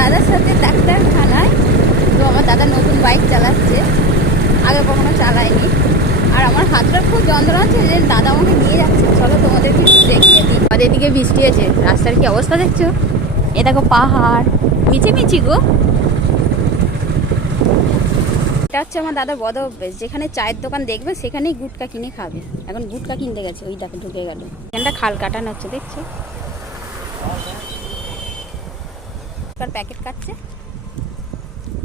দাদার সাথে ডাক্তারখানায়। তো আমার দাদা নতুন বাইক চালাচ্ছে, আগে কখনো চালায়নি। আর আমার হাতটা খুব যন্ত্রণা হচ্ছে, যে দাদা আমাকে নিয়ে যাচ্ছে। চলো তোমাদেরকে একটু দেখিয়ে দিই। আমাদের এদিকে বৃষ্টি হয়েছে, রাস্তার কি অবস্থা দেখছো? এ দেখো পাহাড়, মিছিমিছি গো। এটা হচ্ছে আমার দাদার বদ অভ্যেস, যেখানে চায়ের দোকান দেখবে সেখানেই গুটকা কিনে খাবে। এখন গুটকা কিনতে গেছে, ওই দেখো ঢুকে গেল। এখানটা খাল কাটানো হচ্ছে, দেখছো? প্যাকেট কাটছে,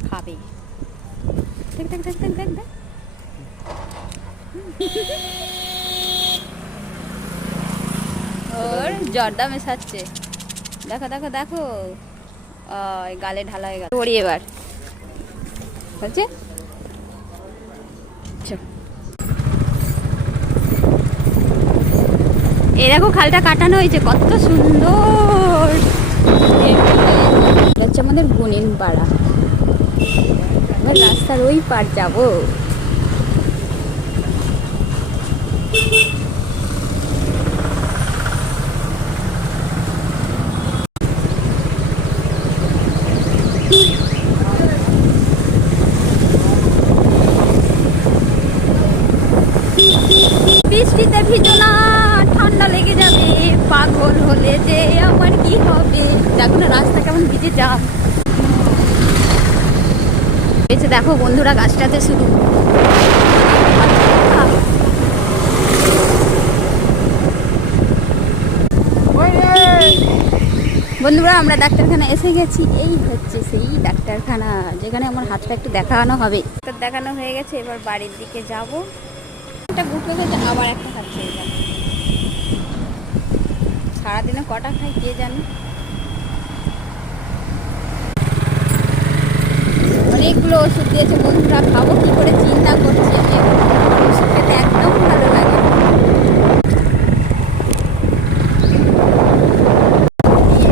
খাবে। দেখ দেখ দেখ দেখ দেখ দেখ। ওর জর্দা মেশাচ্ছে, দেখো দেখো দেখো। গালে ঢালা হয়ে গেল। ওরি এবার হচ্ছে। এই দেখো খালটা কাটানো হয়েছে, কত সুন্দর। এটা হচ্ছে আমাদের গুনিন পাড়া। এবার রাস্তার ওই পার যাবো। বৃষ্টিতে ভিজো না, ঠান্ডা লেগে যাবে। পাগল হলে যে আমার কি হবে। দেখো না রাস্তা কেমন ভিজে যাম। দেখো বন্ধুরা, গাছটাতে শুধু বন্ধুরা, আমরা ডাক্তারখানা এসে গেছি। এই হচ্ছে সেই ডাক্তারখানা, যেখানে আমার হাতটা একটু দেখানো হবে। দেখানো হয়ে গেছে, এবার বাড়ির দিকে যাব। একটা গুটকে খেতে, আবার একটা খাচ্ছে। সারাদিনে কটা খাই কে জানে। অনেকগুলো ওষুধ দিয়েছে বন্ধুরা, খাবো কি করে চিন্তা করছি আমি। ওষুধ খেতে একদম ভালো লাগে।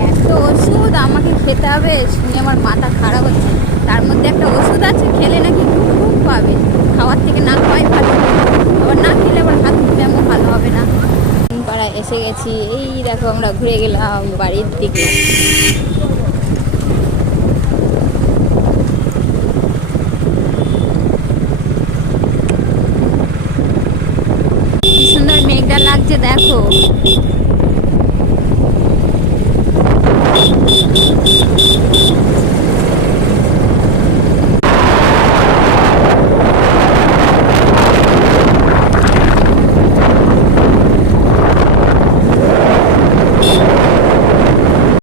এত ওষুধ আমাকে খেতে হবে শুনে আমার মাথা খারাপ হচ্ছে। তার মধ্যে একটা ওষুধ আছে, খেলে নাকি ঘুম পাবে। খাওয়ার থেকে না খাওয়াই ভালো, আবার না খেলে আবার হাত ব্যায়ামও ভালো হবে না। পাড়া এসে গেছি। এই দেখো আমরা ঘুরে গেলাম বাড়ির দিকে। কি সুন্দর মেঘটা লাগছে দেখো।